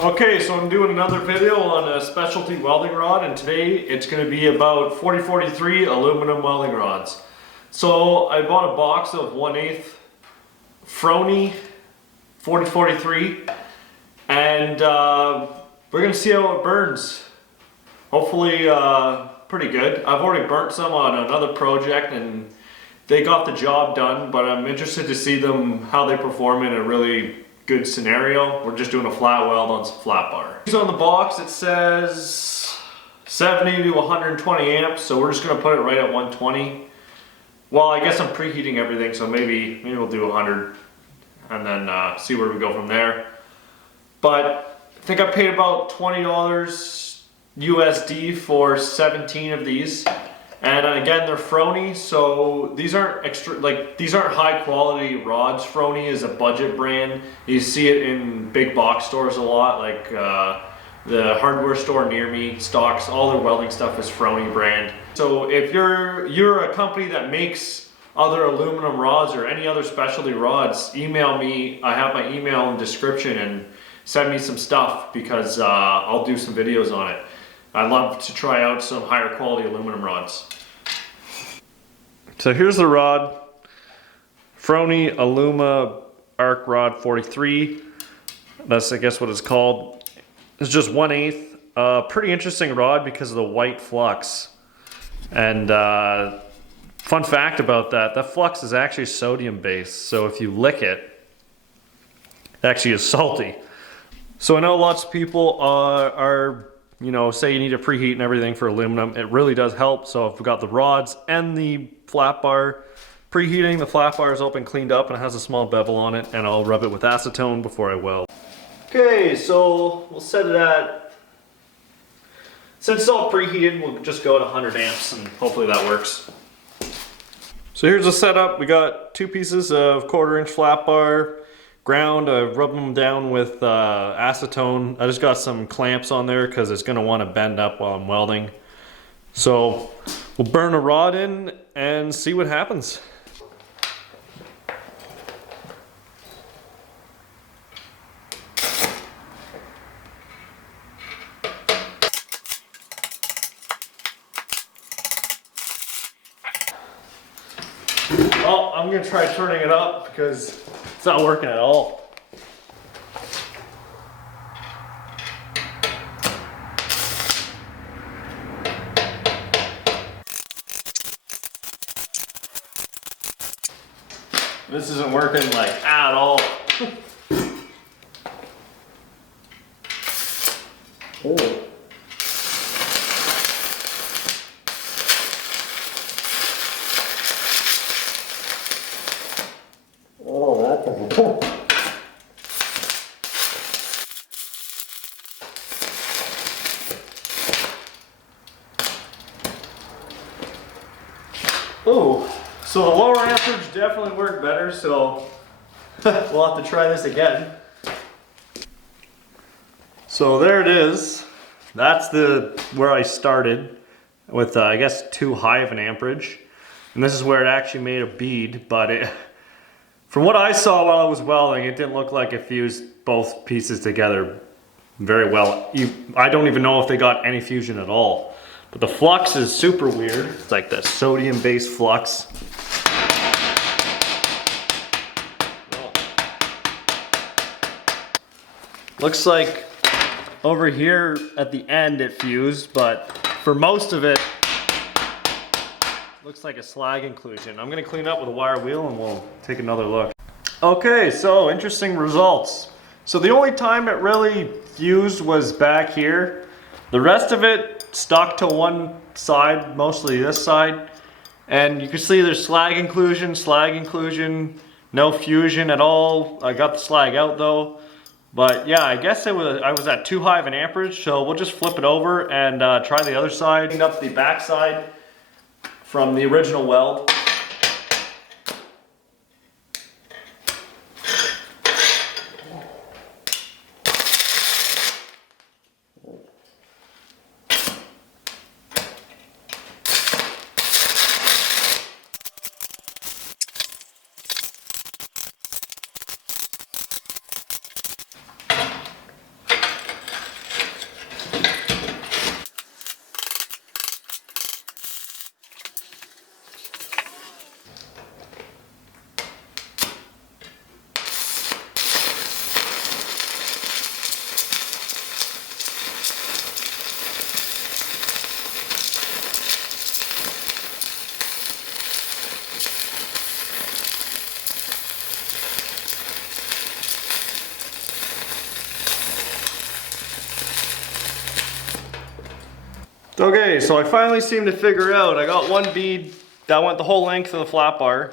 Okay, so I'm doing another video on a specialty welding rod, and today it's going to be about 4043 aluminum welding rods. So I bought a box of 1/8 Forney 4043, and we're going to see how it burns. Hopefully pretty good. I've already burnt some on another project and they got the job done, but I'm interested to see them how they perform in a really good scenario. We're just doing a flat weld on some flat bar. On the box it says 70 to 120 amps, so we're just going to put it right at 120. Well, I guess I'm preheating everything, so maybe we'll do 100 and then see where we go from there. But I think I paid about $20 USD for 17 of these. And again, they're Forney, so these aren't these aren't high quality rods. Forney is a budget brand. You see it in big box stores a lot, like the hardware store near me stocks all their welding stuff is Forney brand. So if you're a company that makes other aluminum rods or any other specialty rods, email me. I have my email in the description, and send me some stuff because I'll do some videos on it. I'd love to try out some higher quality aluminum rods. So here's the rod, Forney Aluma Arc Rod 43. That's I guess what it's called. It's just 1/8. Pretty interesting rod because of the white flux. And fun fact about that flux is actually sodium based. So if you lick it, it actually is salty. So I know lots of people are you know, say you need to preheat and everything for aluminum. It really does help. So if we've got the rods and the flat bar preheating, the flat bar is open, cleaned up, and it has a small bevel on it, and I'll rub it with acetone before I weld. Okay, so we'll set it at, since it's all preheated, we'll just go at 100 amps and hopefully that works. So here's the setup. We got two pieces of 1/4 inch flat bar, ground. I rub them down with acetone. I just got some clamps on there because it's going to want to bend up while I'm welding. So we'll burn a rod in and see what happens. Well, I'm going to try turning it up because it's not working at all. This isn't working like at all. Oh. Oh, that doesn't work. Oh, so the lower amperage definitely worked better, so we'll have to try this again. So there it is. That's where I started with I guess too high of an amperage. And this is where it actually made a bead, but from what I saw while I was welding, it didn't look like it fused both pieces together very well. I don't even know if they got any fusion at all. But the flux is super weird. It's like the sodium-based flux. Looks like over here at the end it fused, but for most of it, looks like a slag inclusion. I'm gonna clean up with a wire wheel and we'll take another look. Okay, so interesting results. So the only time it really fused was back here. The rest of it stuck to one side, mostly this side. And you can see there's slag inclusion, no fusion at all. I got the slag out though. But yeah, I guess I was at too high of an amperage, so we'll just flip it over and try the other side. Clean up the back side from the original weld. Okay, so I finally seemed to figure out, I got one bead that went the whole length of the flat bar.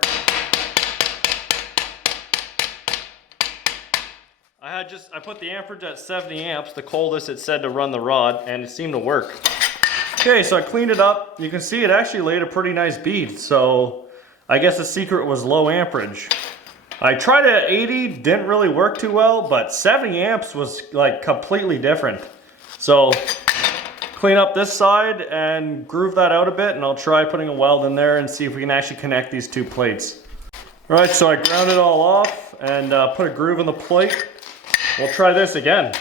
I put the amperage at 70 amps, the coldest it said to run the rod, and it seemed to work. Okay, so I cleaned it up. You can see it actually laid a pretty nice bead, so I guess the secret was low amperage. I tried it at 80, didn't really work too well, but 70 amps was like completely different. So clean up this side and groove that out a bit, and I'll try putting a weld in there and see if we can actually connect these two plates. All right, so I ground it all off and put a groove in the plate. We'll try this again.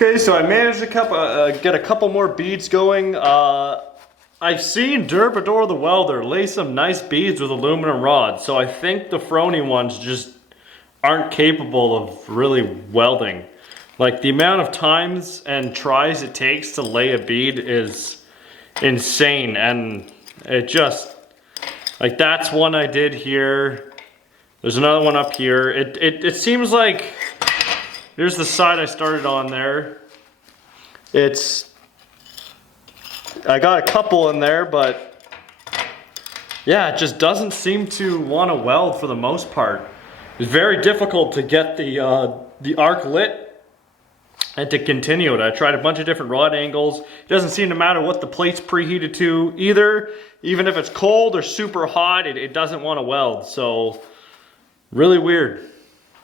Okay, so I managed to get a couple more beads going. I've seen Durbador the welder lay some nice beads with aluminum rods, so I think the Forney ones just aren't capable of really welding. Like, the amount of times and tries it takes to lay a bead is insane, and it just, like, that's one I did here. There's another one up here. It seems like, here's the side I started on there. I got a couple in there, but yeah, it just doesn't seem to want to weld for the most part. It's very difficult to get the arc lit and to continue it. I tried a bunch of different rod angles. It doesn't seem to matter what the plate's preheated to either. Even if it's cold or super hot, it doesn't want to weld. So, really weird.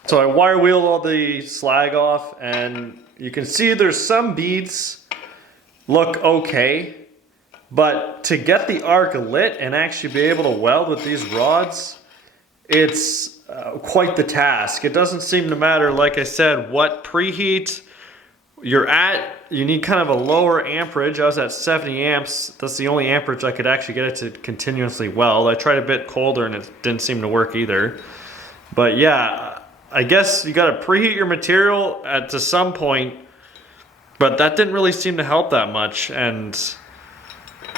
So I wire wheeled all the slag off, and you can see there's some beads look okay, but to get the arc lit and actually be able to weld with these rods, it's quite the task. It doesn't seem to matter, like I said, what preheat you're at. You need kind of a lower amperage. I was at 70 amps. That's the only amperage I could actually get it to continuously weld. I tried a bit colder and it didn't seem to work either. But yeah, I guess you gotta preheat your material to some point, but that didn't really seem to help that much, and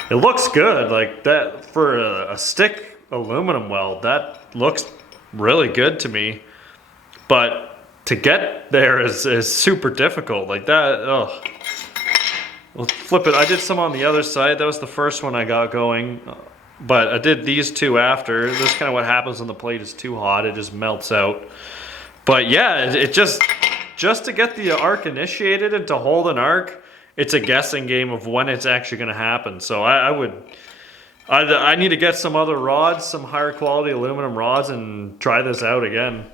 it looks good. Like, that for a stick aluminum weld, that looks really good to me. But to get there is super difficult. Like that, ugh. We'll flip it. I did some on the other side. That was the first one I got going. But I did these two after. This is kind of what happens when the plate is too hot. It just melts out. But yeah, it just to get the arc initiated and to hold an arc, it's a guessing game of when it's actually going to happen. So I need to get some other rods, some higher quality aluminum rods, and try this out again.